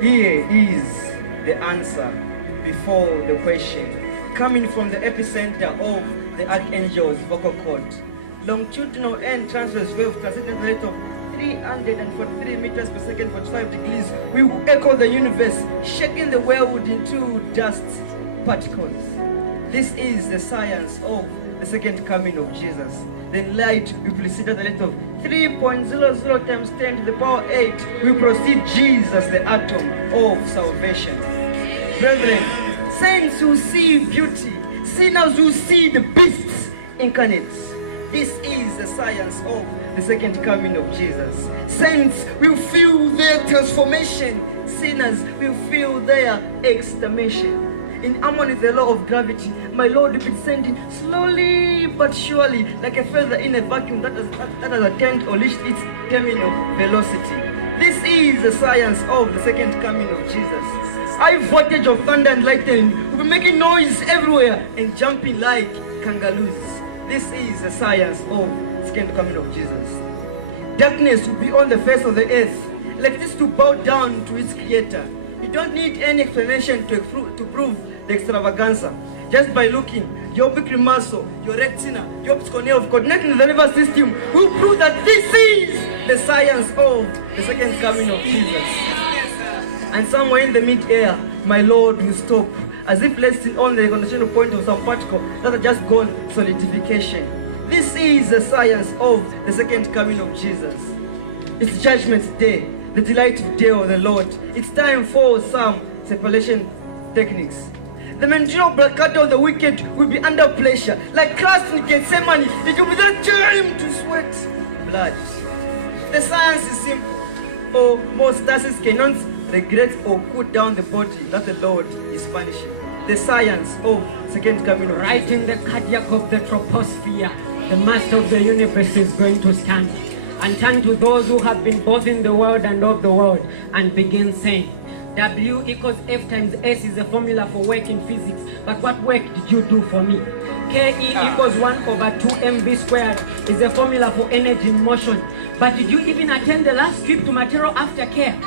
Here is the answer before the question, coming from the epicenter of the archangel's vocal cord. Longitudinal end transverse wave translated at the rate of 343 meters per second, 45 degrees, will echo the universe, shaking the world into dust particles. This is the science of the second coming of Jesus. Then light will proceed at the rate of 3.00 times 10 to the power 8 will proceed Jesus, the atom of salvation. Brethren, saints will see beauty, sinners will see the beasts incarnate. This is the science of the second coming of Jesus. Saints will feel their transformation, sinners will feel their extermination. In harmony with the law of gravity, my Lord will be descending slowly but surely, like a feather in a vacuum that has attained or reached its terminal velocity. This is the science of the second coming of Jesus. High voltage of thunder and lightning will be making noise everywhere and jumping like kangaroos. This is the science of the second coming of Jesus. Darkness will be on the face of the earth, like this to bow down to its creator. You don't need any explanation to prove the extravaganza. Just by looking, your oblique muscle, your retina, your optical nerve connecting the nervous system will prove that this is the science of the second coming of Jesus. And somewhere in the mid-air, my Lord will stop, as if resting on the recognition point of some particle that has just gone solidification. This is the science of the second coming of Jesus. It's Judgment Day, the delightful day of the Lord. It's time for some separation techniques. The managerial bracata of the wicked will be under pressure. Like Christ in Gethsemane, it will be the time to sweat blood. The science is simple. Homeostasis cannot regret or put down the body that the Lord is punishing. The science of second coming of right in the cardiac of the troposphere, the master of the universe is going to stand and turn to those who have been both in the world and of the world and begin saying, W equals F times S is a formula for work in physics, but what work did you do for me? KE equals 1 over 2 mv squared is a formula for energy in motion, but did you even attend the last trip to material aftercare?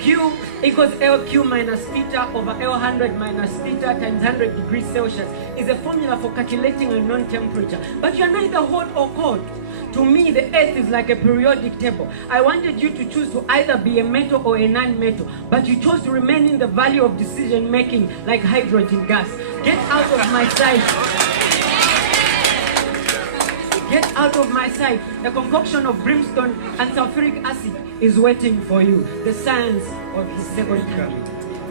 Q equals LQ minus theta over L100 minus theta times 100 degrees Celsius is a formula for calculating a known temperature, but you're neither hot or cold. To me, the earth is like a periodic table. I wanted you to choose to either be a metal or a non-metal, but you chose to remain in the valley of decision making like hydrogen gas. Get out of my sight. Get out of my sight. The concoction of brimstone and sulfuric acid is waiting for you. The science of his second coming.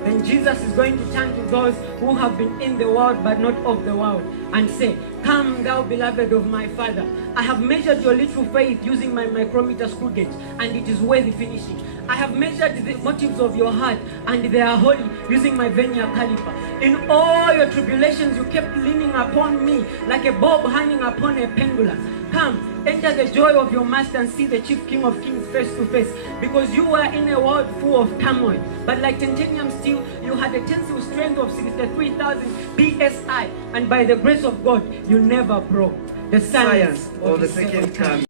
Then Jesus is going to turn to those who have been in the world but not of the world and say, Come, thou beloved of my Father. I have measured your little faith using my micrometer screw gauge, and it is worthy finishing. I have measured the motives of your heart, and they are holy, using my vernier caliper. In all your tribulations, you kept leaning upon me like a bulb hanging upon a pendulum. Come, enter the joy of your master and see the chief king of kings face to face, because you were in a world full of turmoil. But like titanium steel, you had a tensile strength of 63,000 psi, and by the grace of God, you never broke. The science of the second coming.